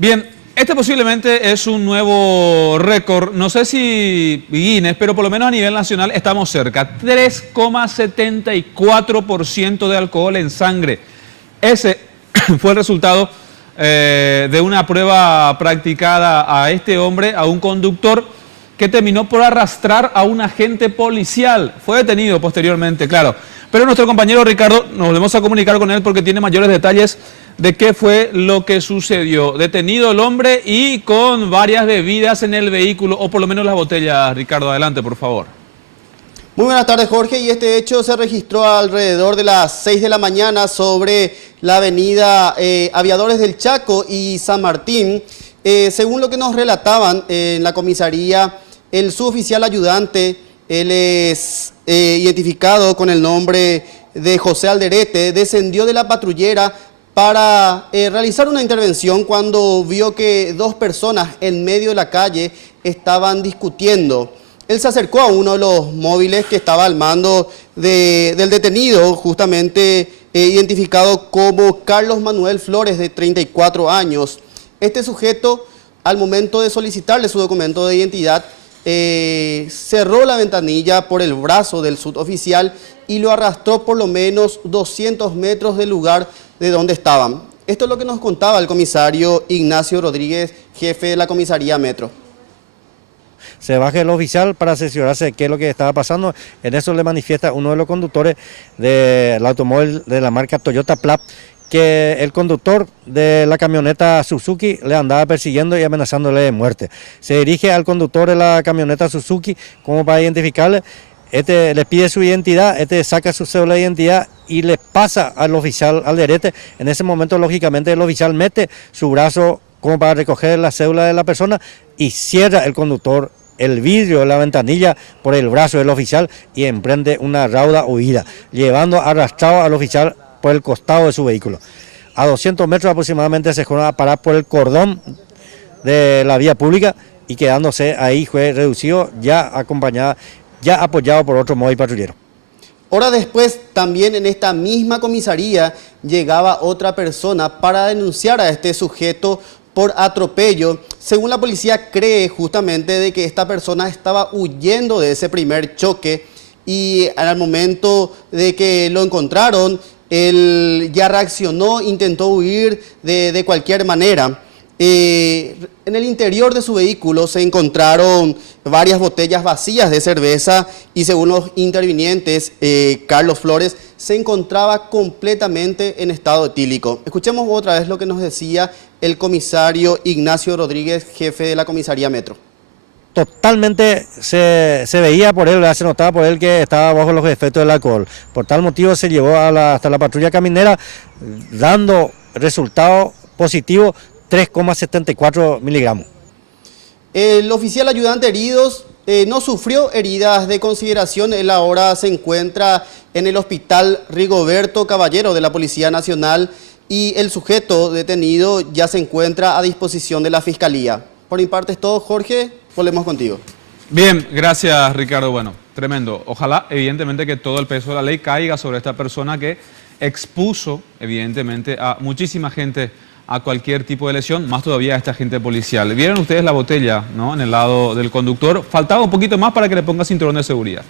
Bien, este posiblemente es un nuevo récord, no sé si Guinness, pero por lo menos a nivel nacional estamos cerca. 3,74% de alcohol en sangre. Ese fue el resultado de una prueba practicada a este hombre, a un conductor, que terminó por arrastrar a un agente policial. Fue detenido posteriormente, claro. Pero nuestro compañero Ricardo, nos volvemos a comunicar con él porque tiene mayores detalles de qué fue lo que sucedió. Detenido el hombre y con varias bebidas en el vehículo, o por lo menos las botellas. Ricardo, adelante, por favor. Muy buenas tardes, Jorge. Y este hecho se registró alrededor de las 6 de la mañana sobre la avenida Aviadores del Chaco y San Martín. Según lo que nos relataban en la comisaría, el suboficial ayudante, él es identificado con el nombre de José Alderete, descendió de la patrullera para realizar una intervención cuando vio que dos personas en medio de la calle estaban discutiendo. Él se acercó a uno de los móviles que estaba al mando del detenido, justamente identificado como Carlos Manuel Flores, de 34 años. Este sujeto, al momento de solicitarle su documento de identidad, cerró la ventanilla por el brazo del suboficial y lo arrastró por lo menos 200 metros del lugar de donde estaban. Esto es lo que nos contaba el comisario Ignacio Rodríguez, jefe de la comisaría Metro. Se baja el oficial para asesorarse de qué es lo que estaba pasando. En eso le manifiesta uno de los conductores del automóvil de la marca Toyota Plap que el conductor de la camioneta Suzuki le andaba persiguiendo y amenazándole de muerte. Se dirige al conductor de la camioneta Suzuki como para identificarle. Este le pide su identidad, este saca su cédula de identidad y le pasa al oficial Alderete. En ese momento, lógicamente, el oficial mete su brazo como para recoger la cédula de la persona y cierra el conductor el vidrio de la ventanilla por el brazo del oficial y emprende una rauda huida, llevando arrastrado al oficial por el costado de su vehículo. A 200 metros aproximadamente se fueron a parar por el cordón de la vía pública y quedándose ahí fue reducido, ya apoyado por otro móvil patrullero. Horas después, también en esta misma comisaría, llegaba otra persona para denunciar a este sujeto por atropello. Según la policía, cree justamente de que esta persona estaba huyendo de ese primer choque y al momento de que lo encontraron, él ya reaccionó, intentó huir de cualquier manera. En el interior de su vehículo se encontraron varias botellas vacías de cerveza y según los intervinientes, Carlos Flores se encontraba completamente en estado etílico. Escuchemos otra vez lo que nos decía el comisario Ignacio Rodríguez, jefe de la comisaría Metro. Totalmente se veía por él, se notaba por él que estaba bajo los efectos del alcohol. Por tal motivo se llevó hasta la patrulla caminera, dando resultado positivo 3,74 miligramos. El oficial ayudante heridos no sufrió heridas de consideración. Él ahora se encuentra en el hospital Rigoberto Caballero de la Policía Nacional y el sujeto detenido ya se encuentra a disposición de la Fiscalía. Por mi parte es todo, Jorge. Volvemos contigo. Bien, gracias Ricardo. Bueno, tremendo. Ojalá, evidentemente, que todo el peso de la ley caiga sobre esta persona que expuso, evidentemente, a muchísima gente a cualquier tipo de lesión, más todavía a esta agente policial. ¿Vieron ustedes la botella, ¿no?, en el lado del conductor? Faltaba un poquito más para que le ponga cinturón de seguridad.